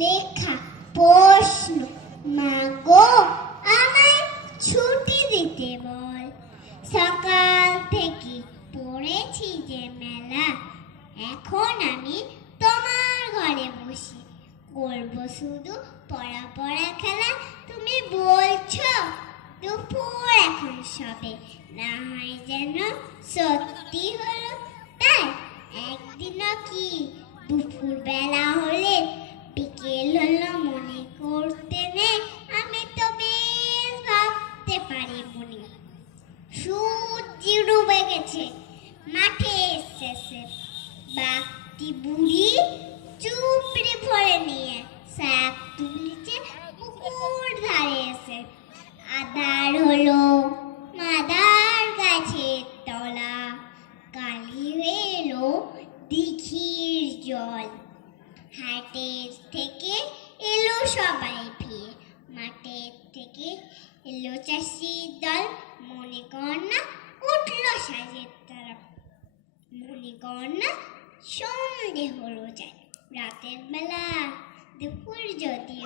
লেখা প্রশ্ন, মা গো আমায় ছুটি দিতে বল। সকাল থেকে পড়েছি যে মেলা, এখন আমি তোমার ঘরে বসে করব শুধু পড়া পড়া খেলা। তুমি বলছো দুপুর এখন সবে, না হয় যেন সত্যি হলো তাই। একদিনও কি দুপুর বেলা হলে বিকেল হলো মনে করতে নেই। আমি তো বেশ ভাবতে পারি মনে। সূর্য ডুবে গেছে মাঠে শেষে, বাঘটি বুড়ি চুপড়ি ভরে নিয়ে শাক তুলেছে পুকুর ধারে এসে। আধার হলো মাদার গাছের তলা, কালি হয়ে এলো দিঘির জল। হাটের থেকে এলো সবাই ফিরে, মাঠের থেকে এলো চাষির দল। মনে কর না উঠলো সাজের তারা, মনে কর না সন্ধে হলো যায়। রাতের বেলা দুপুর যদি